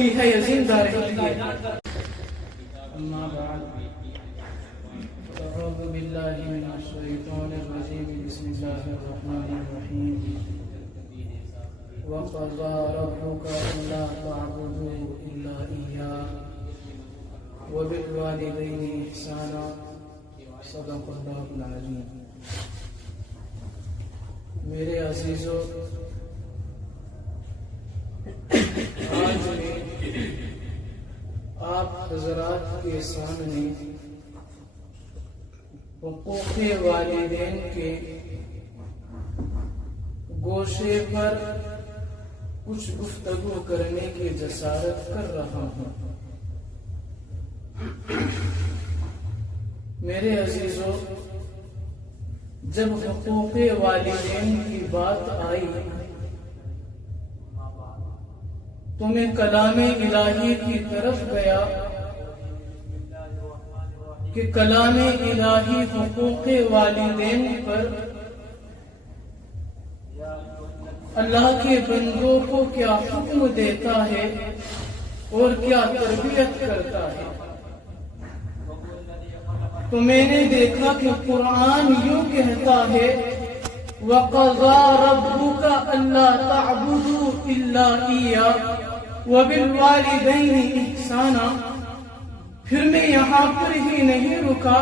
ہوتی ہے یا زندہ رہتی ہے؟ اما بعد اعوذ باللہ من الشیطان الرجیم بسم اللہ الرحمن الرحیم وَقَضَىٰ رَبُّكَ أَلَّا تَعْبُدُوا إِلَّا إِيَّاهُ وَبِالْوَالِدَيْنِ إِحْسَانًا صدق اللہ العظیم۔ میرے عزیزو، آج میں آپ حضرات کے سامنے حقوق والدین کے گوشے پر کچھ گفتگو کرنے کی جسارت کر رہا ہوں۔ میرے عزیزو، جب حقوق والدین کی بات آئی تو میں کلام الہی کی طرف گیا کہ کلام الہی حقوق والدین پر اللہ کے بندوں کو کیا حکم دیتا ہے اور کیا تربیت کرتا ہے۔ تو میں نے دیکھا کہ قرآن یوں کہتا ہے وَقَضَىٰ رَبُّكَ أَلَّا تَعْبُدُوا إِلَّا إِيَّاهُ وَبِالْوَالِدَيْنِ إِحْسَانًا۔ پھر میں یہاں پر ہی نہیں رکا،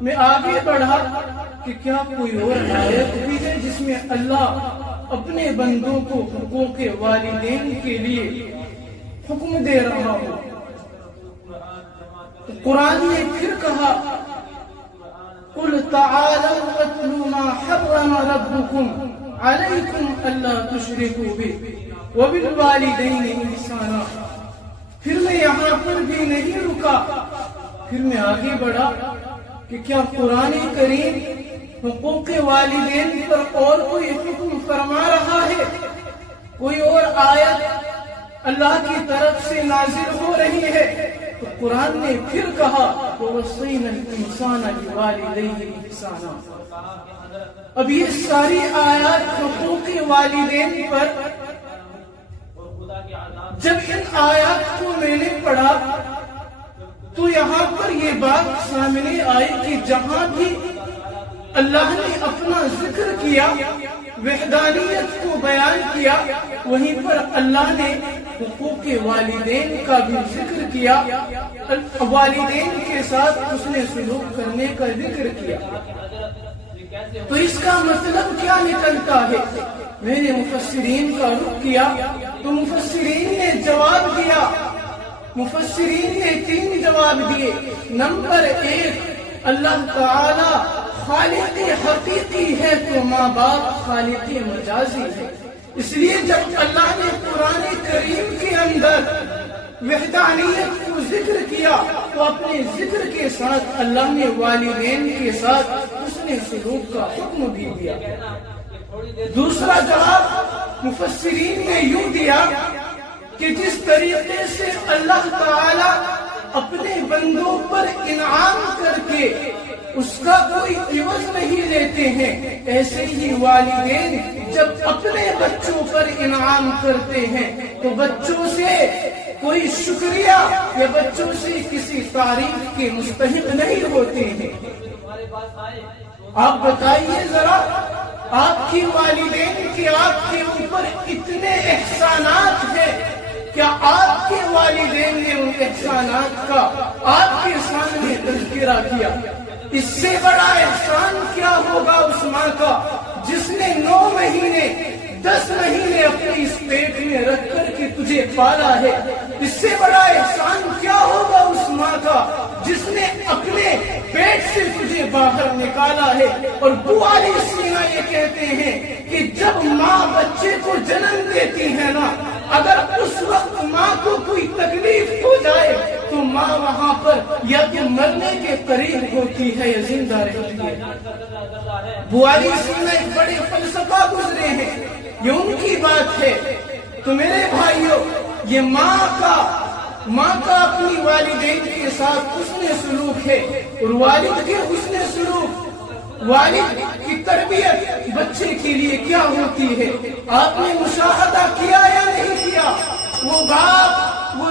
میں آگے بڑھا کہ کیا کوئی اور آیت بھی ہے جس میں اللہ اپنے بندوں کو حقوق والدین کے لیے حکم دے رہا ہو۔ قرآن نے پھر کہا قُلْ تَعَالَوْا أَتْلُوا مَا حَرَّمَ رَبُّكُمْ عَلَيْكُمْ أَلَّا تُشْرِكُوا بِهِ وَبِالْوَالِدَيْنِ إِحْسَانًا۔ پھر میں یہاں پر بھی نہیں رکا، پھر میں آگے بڑھا کہ کیا قرآن کریم حقوق والدین پر اور کوئی حکم فرما رہا ہے، کوئی اور آیت اللہ کی طرف سے نازل ہو رہی ہے؟ تو قرآن نے پھر کہا وَوَصَّيْنَا الْإِنسَانَ بِوَالِدَيْهِ إِحْسَانًا۔ اب یہ ساری آیات حقوق والدین پر، جب ان آیات کو میں نے پڑھا تو یہاں پر یہ بات سامنے آئی کہ جہاں بھی اللہ نے اپنا ذکر کیا، وحدانیت کو بیان کیا، وہیں پر اللہ نے حقوق والدین کا بھی ذکر کیا، والدین کے ساتھ حسن سلوک کرنے کا ذکر کیا۔ تو اس کا مطلب کیا نکلتا ہے؟ میں نے مفسرین کا رخ کیا تو مفسرین نے جواب دیا، مفسرین نے 3 جواب دیے۔ نمبر 1، اللہ تعالی خالق حقیقی ہے تو ماں باپ خالق مجازی ہے۔ اس لیے جب اللہ نے قرآن کریم کے اندر وحدانیت کو ذکر کیا تو اپنے ذکر کے ساتھ اللہ نے والدین کے ساتھ حسن سلوک کا حکم بھی دیا۔ دوسرا جواب مفسرین نے یوں دیا کہ جس طریقے سے اللہ تعالی اپنے بندوں پر انعام کر کے اس کا کوئی عوض نہیں لیتے ہیں، ایسے ہی والدین جب اپنے بچوں پر انعام کرتے ہیں تو بچوں سے کوئی شکریہ یا بچوں سے کسی تعریف کے مستحق نہیں ہوتے ہیں۔ آپ بتائیے ذرا، آپ کی والدین کے آپ کے اوپر اتنے احسانات ہیں، کیا آپ کے والدین نے ان احسانات کا آپ کے سامنے تذکرہ کیا؟ اس سے بڑا احسان کیا ہوگا اس ماں کا جس نے 9 مہینے 10 مہینے اپنے اس پیٹ میں رکھ کر کے تجھے پالا ہے؟ اس سے بڑا احسان کیا ہوگا اس ماں کا جس نے اپنے پیٹ سے تجھے باہر نکالا ہے؟ اور بواری سینہ یہ کہتے ہیں کہ جب ماں بچے کو جنم دیتی ہے نا، اگر اس وقت ماں کو کوئی تکلیف ہو جائے تو ماں وہاں پر یا تو مرنے کے قریب ہوتی ہے یا زندہ رہتی ہے۔ بواری سینہ ایک بڑے فلسفہ گزرے ہیں، یہ ان کی بات ہے۔ تو میرے بھائیوں، یہ ماں کا اپنی والدین کے ساتھ حسن سلوک ہے، اور والد کے حسن سلوک، والد کی تربیت بچے کے لیے کیا ہوتی ہے؟ آپ نے مشاہدہ کیا یا نہیں کیا؟ وہ باپ وہ